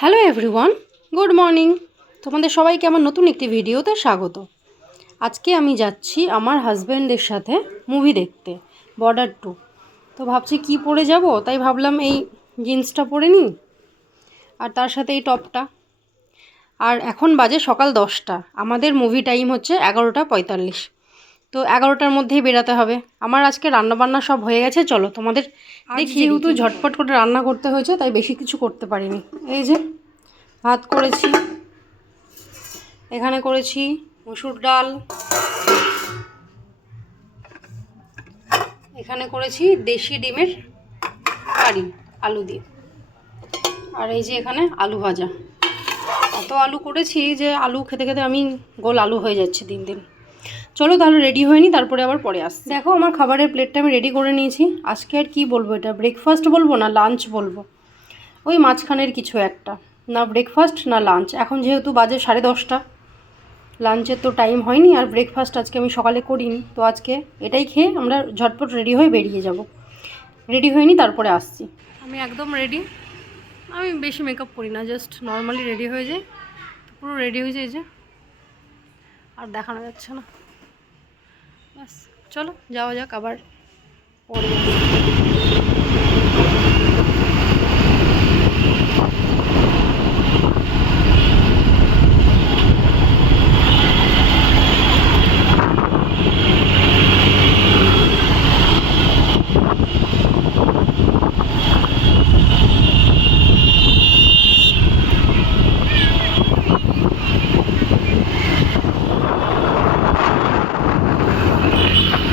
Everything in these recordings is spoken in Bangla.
Hello everyone, good morning. তোমাদের সবাইকে আমার নতুন একটি ভিডিওতে স্বাগত। আজকে আমি যাচ্ছি আমার হাজব্যান্ডের সাথে মুভি দেখতে বর্ডার টু তো ভাবছি কি পরে যাব, তাই ভাবলাম এই জিন্সটা পরে নিই, আর তার সাথে এই টপটা। আর এখন বাজে সকাল দশটা, আমাদের মুভি টাইম হচ্ছে এগারোটা পঁয়তাল্লিশ। তো এগারোটার মধ্যেই বেরাতে হবে। আমার আজকে রান্নাবান্না সব হয়ে গেছে চলো তোমাদের দেখি যেহেতু ঝটপট করে রান্না করতে হয়েছে তাই বেশি কিছু করতে পারিনি। এই যে ভাত করেছি এখানে করেছি মুসুর ডাল এখানে করেছি দেশি ডিমের কারি আলু দিয়ে। আর এই যে এখানে আলু ভাজা। এত আলু করেছি যে আলু খেতে খেতে আমি গোল আলু হয়ে যাচ্ছে দিন দিন। চলো তাহলে রেডি হয়নি তারপরে আবার পরে আসছি। দেখো আমার খাবারের প্লেটটা আমি রেডি করে নিয়েছি। আজকে আর কি বলব এটা? ব্রেকফাস্ট বলব না লাঞ্চ বলব? ওই মাঝখানের কিছু একটা। না ব্রেকফাস্ট না লাঞ্চ এখন যেহেতু বাজে সাড়ে দশটা লাঞ্চের তো টাইম হয়নি আর ব্রেকফাস্ট আজকে আমি সকালে করিনি। তো আজকে এটাই খেয়ে আমরা ঝটপট রেডি হয়ে বেরিয়ে যাব। রেডি হয়নি তারপরে আসছি। আমি একদম রেডি আমি বেশি মেকআপ করি না জাস্ট নর্মালি রেডি হয়ে যাই। পুরো রেডি হয়ে যাই যে আর দেখানো যাচ্ছে না। ব্যাস চলো যাওয়া যাক আবার পরে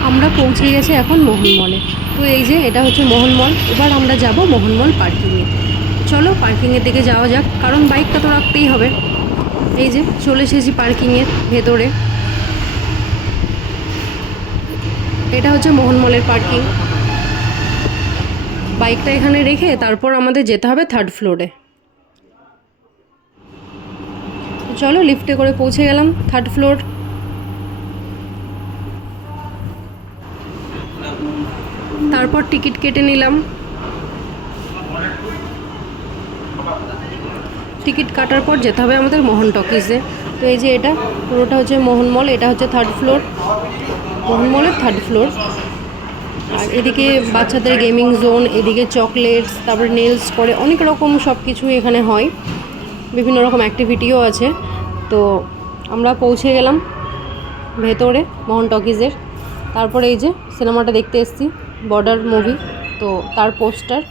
আমরা পৌঁছে গেছে এখন মোহনমলে তো এই যে এটা হচ্ছে মোহনমল এবার আমরা যাব মোহনমল পার্কিংয়ে চলো পার্কিংয়ের দিকে যাওয়া যাক। কারণ বাইকটা তো রাখতেই হবে। এই যে চলে এসেছি পার্কিংয়ের ভেতরে। এটা হচ্ছে মোহনমলের পার্কিং বাইকটা এখানে রেখে তারপর আমাদের যেতে হবে থার্ড ফ্লোরে চলো লিফটে করে পৌঁছে গেলাম থার্ড ফ্লোর তারপর টিকিট কেটে নিলাম। টিকিট কাটার পর যেতে হবে আমাদের মোহন টকিজে। তো এই যে এটা, পুরোটা হচ্ছে মোহন মল, এটা হচ্ছে থার্ড ফ্লোর মোহন মলের থার্ড ফ্লোর আর এদিকে বাচ্চাদের গেমিং জোন এদিকে চকলেটস তারপরে নেলস করে, অনেক রকম সব কিছুই এখানে হয়। বিভিন্ন রকম অ্যাক্টিভিটিও আছে। তো আমরা পৌঁছে গেলাম ভেতরে মোহন টকিজের। তারপরে এই যে সিনেমাটা দেখতে এসেছি। বর্ডার মুভি তো তার পোস্টার।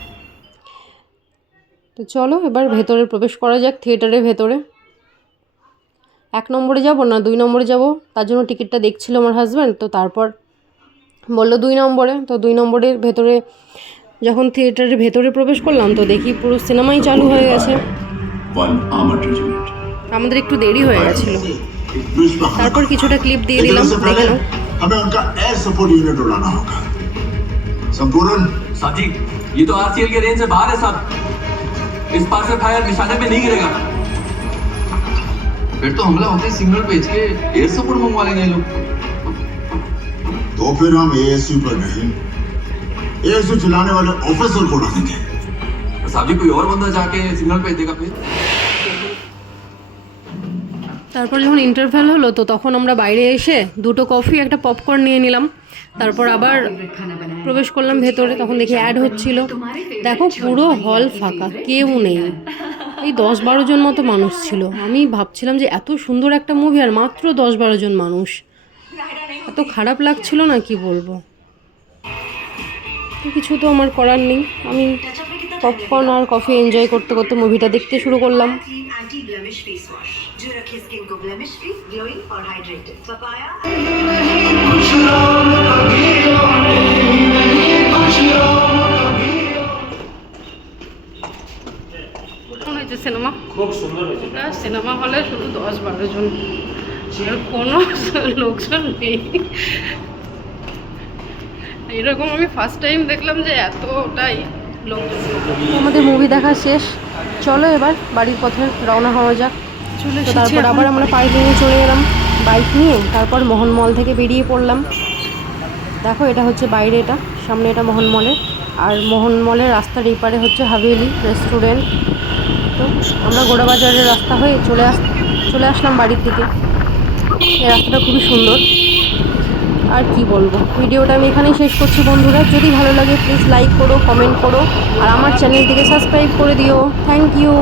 তো চলো এবার ভেতরে প্রবেশ করা যাক থিয়েটারের ভেতরে। এক নম্বরে যাব না দুই নম্বরে যাব? তার জন্য টিকিটটা দেখছিল আমার হাজব্যান্ড তো তারপর বলল দুই নম্বরে। তো দুই নম্বরের ভেতরে যখন থিয়েটারের ভেতরে প্রবেশ করলাম তো দেখি পুরো সিনেমাই চালু হয়ে গেছে। আমাদের একটু দেরি হয়ে গেছিল। তারপর কিছুটা ক্লিপ দিয়ে দিলাম দেখে संपूर्ण। जी ये तो आरसीएल के रेंज से बाहर है साहब। इस पार से फायर निशाने पे नहीं गिरेगा। फिर तो हमला होते सिग्नल भेज के एयर सपोर्ट मंगवा लेंगे लोग। तो फिर हम एएसयू पर नहीं एएसयू चलाने वाले ऑफिसर को उड़ा देंगे साहब जी कोई और बंदा जाके सिग्नल भेज देगा फिर? তারপর যখন ইন্টারভ্যাল হলো, তো তখন আমরা বাইরে এসে দুটো কফি একটা পপকর্ন নিয়ে নিলাম। তারপর আবার প্রবেশ করলাম ভেতরে, তখন দেখি অ্যাড হচ্ছিল। দেখো, পুরো হল ফাঁকা, কেউ নেই। এই দশ বারো জন মতো মানুষ ছিল। আমি ভাবছিলাম যে এত সুন্দর একটা মুভি আর মাত্র দশ বারো জন মানুষ। এত খারাপ লাগছিল না, কি বলব? কিছু তো আমার করার নেই। আমি পপকর্ন আর কফি এনজয় করতে করতে মুভিটা দেখতে শুরু করলাম। হয়েছে সিনেমা হলে শুধু দশ বারো জন। কোনো নেই। এরকম আমি ফার্স্ট টাইম দেখলাম যে এতটাই আমাদের মুভি দেখা শেষ। চলো এবার বাড়ির পথে রওনা হওয়া যাক। তারপর আবার আমরা পার্কিংয়ে চলে এলাম বাইক নিয়ে। তারপর মোহন মল থেকে বেরিয়ে পড়লাম। দেখো এটা হচ্ছে বাইরে এটা সামনে এটা মোহন মলের আর মোহন মলের রাস্তার এপারে হচ্ছে হাভেলি রেস্টুরেন্ট তো আমরা গোড়া বাজারের রাস্তা হয়ে চলে আস চলে আসলাম বাড়ির দিকে। এই রাস্তাটা খুবই সুন্দর। আর কি বলব? ভিডিওটা আমি এখানেই শেষ করছি বন্ধুরা। যদি ভালো লাগে প্লিজ লাইক করো কমেন্ট করো। আর আমার চ্যানেলটিকে সাবস্ক্রাইব করে দিও। Thank you